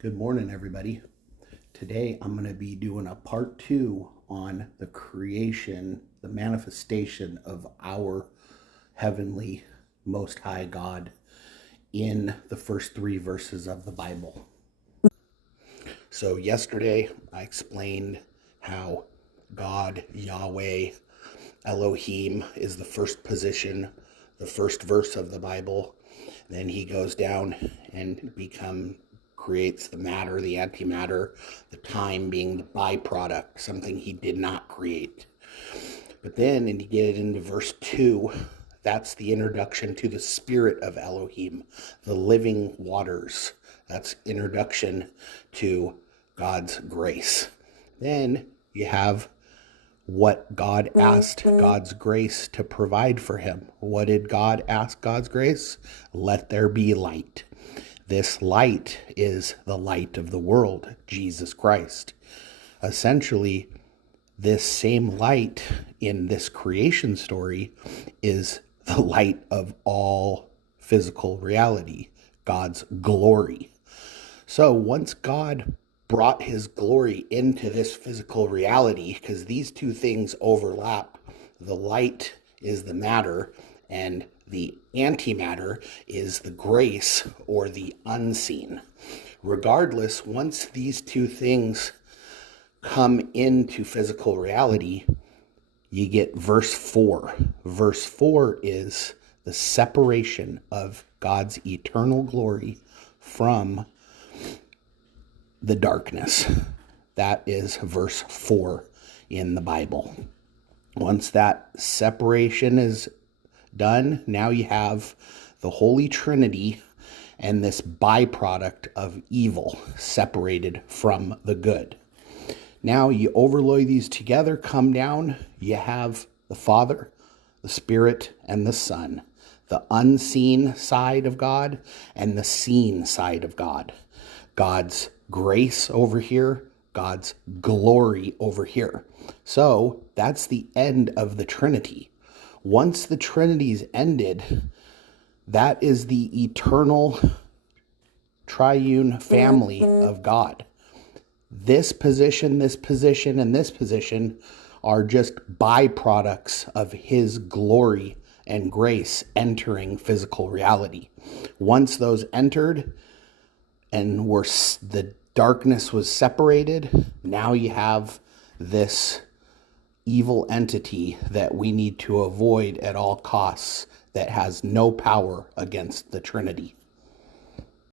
Good morning, everybody. Today I'm going to be doing a part 2 on the creation, the manifestation of our heavenly Most High God in the first 3 verses of the Bible. So yesterday I explained how God, Yahweh, Elohim is the first position, the first verse of the Bible. Then he goes down and creates the matter, the antimatter, the time being the byproduct, something he did not create. But then, and you get into verse 2, that's the introduction to the spirit of Elohim, the living waters. That's introduction to God's grace. Then you have what God asked God's grace to provide for him. What did God ask God's grace? Let there be light. This light is the light of the world, Jesus Christ. Essentially, this same light in this creation story is the light of all physical reality, God's glory. So once God brought his glory into this physical reality, because these two things overlap, the light is the matter and the antimatter is the grace or the unseen. Regardless, once these two things come into physical reality, you get verse 4. Verse 4 is the separation of God's eternal glory from the darkness. That is verse 4 in the Bible. Once that separation is done, now you have the Holy Trinity and this byproduct of evil separated from the good. Now you overlay these together, come down, you have the Father, the Spirit, and the Son. The unseen side of God and the seen side of God. God's grace over here, God's glory over here. So that's the end of the Trinity. Once the Trinity's ended, that is the eternal triune family of God. This position, and this position are just byproducts of his glory and grace entering physical reality. Once those entered and the darkness was separated, now you have this evil entity that we need to avoid at all costs that has no power against the Trinity.